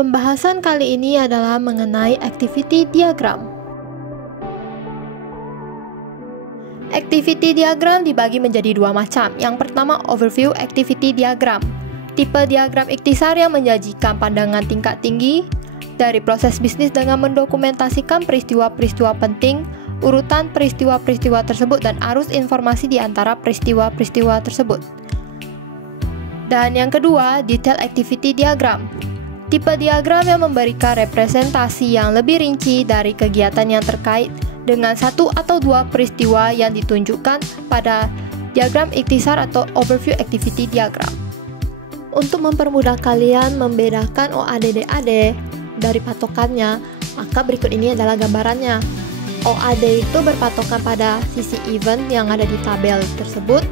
Pembahasan kali ini adalah mengenai activity diagram. Activity diagram dibagi menjadi dua macam. Yang pertama, overview activity diagram. Tipe diagram ikhtisar yang menyajikan pandangan tingkat tinggi dari proses bisnis dengan mendokumentasikan peristiwa-peristiwa penting, urutan peristiwa-peristiwa tersebut, dan arus informasi di antara peristiwa-peristiwa tersebut. Dan yang kedua, detail activity diagram. Tipe diagram yang memberikan representasi yang lebih rinci dari kegiatan yang terkait dengan satu atau dua peristiwa yang ditunjukkan pada diagram ikhtisar atau overview activity diagram. Untuk mempermudah kalian membedakan OAD-DAD dari patokannya, maka berikut ini adalah gambarannya. OAD itu berpatokan pada sisi event yang ada di tabel tersebut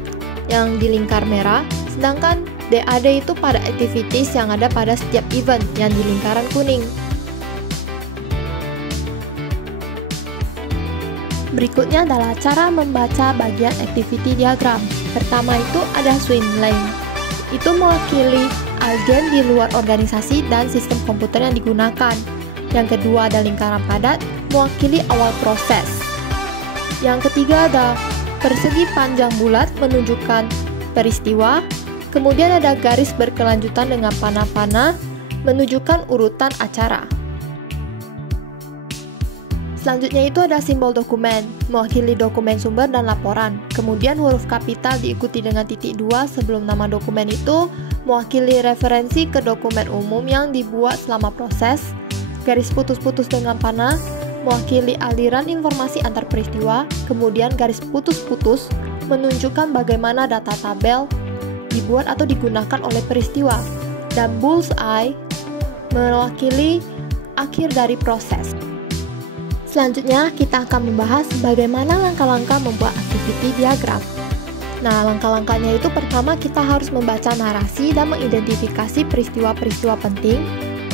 yang di lingkar merah, sedangkan DAD itu pada activities yang ada pada setiap event yang di lingkaran kuning. Berikutnya adalah cara membaca bagian activity diagram. Pertama itu ada swim lane. Itu mewakili agen di luar organisasi dan sistem komputer yang digunakan. Yang kedua ada lingkaran padat, mewakili awal proses. Yang ketiga ada persegi panjang bulat menunjukkan peristiwa. Kemudian ada garis berkelanjutan dengan panah-panah menunjukkan urutan acara. Selanjutnya itu ada simbol dokumen, mewakili dokumen sumber dan laporan. Kemudian huruf kapital diikuti dengan titik 2 sebelum nama dokumen itu, mewakili referensi ke dokumen umum yang dibuat selama proses. Garis putus-putus dengan panah, mewakili aliran informasi antar peristiwa. Kemudian garis putus-putus menunjukkan bagaimana data tabel dibuat atau digunakan oleh peristiwa. Dan bullseye mewakili akhir dari proses. Selanjutnya, kita akan membahas bagaimana langkah-langkah membuat activity diagram. Nah, langkah-langkahnya itu pertama kita harus membaca narasi dan mengidentifikasi peristiwa-peristiwa penting.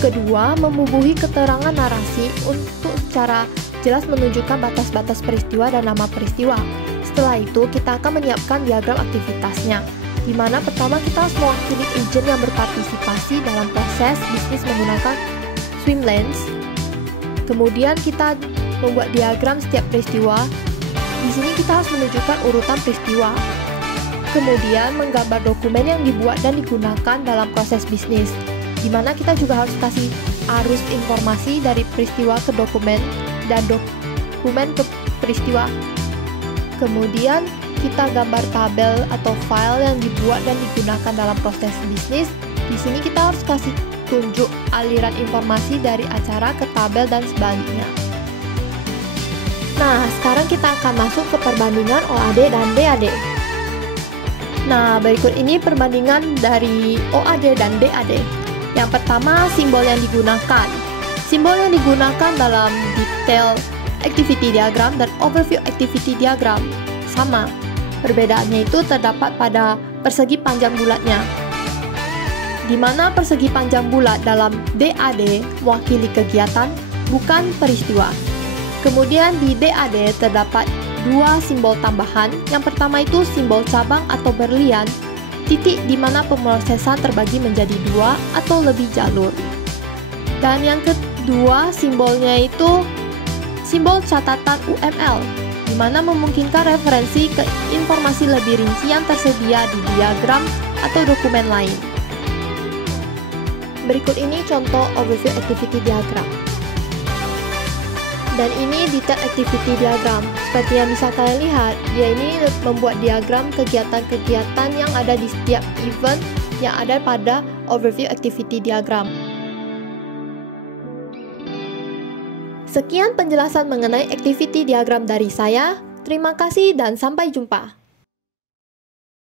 Kedua, membubuhi keterangan narasi untuk secara jelas menunjukkan batas-batas peristiwa dan nama peristiwa. Setelah itu, kita akan menyiapkan diagram aktivitasnya, di mana pertama kita harus mewakili agent yang berpartisipasi dalam proses bisnis menggunakan swim lanes. Kemudian kita membuat diagram setiap peristiwa. Di sini kita harus menunjukkan urutan peristiwa. Kemudian menggambar dokumen yang dibuat dan digunakan dalam proses bisnis, di mana kita juga harus kasih arus informasi dari peristiwa ke dokumen dan dokumen ke peristiwa. Kemudian kita gambar tabel atau file yang dibuat dan digunakan dalam proses bisnis. Di sini kita harus kasih tunjuk aliran informasi dari acara ke tabel dan sebaliknya. Nah, sekarang kita akan masuk ke perbandingan OAD dan DAD. Nah, berikut ini perbandingan dari OAD dan DAD. Yang pertama, simbol yang digunakan. Simbol yang digunakan dalam detail activity diagram dan overview activity diagram sama. Perbedaannya itu terdapat pada persegi panjang bulatnya, di mana persegi panjang bulat dalam DAD mewakili kegiatan, bukan peristiwa. Kemudian di DAD terdapat dua simbol tambahan. Yang pertama itu simbol cabang atau berlian, titik di mana pemrosesan terbagi menjadi dua atau lebih jalur. Dan yang kedua simbolnya itu simbol catatan UML, di mana memungkinkan referensi ke informasi lebih rinci yang tersedia di diagram atau dokumen lain. Berikut ini contoh overview activity diagram. Dan ini detail activity diagram. Seperti yang bisa kalian lihat, dia ini membuat diagram kegiatan-kegiatan yang ada di setiap event yang ada pada overview activity diagram. Sekian penjelasan mengenai activity diagram dari saya. Terima kasih dan sampai jumpa.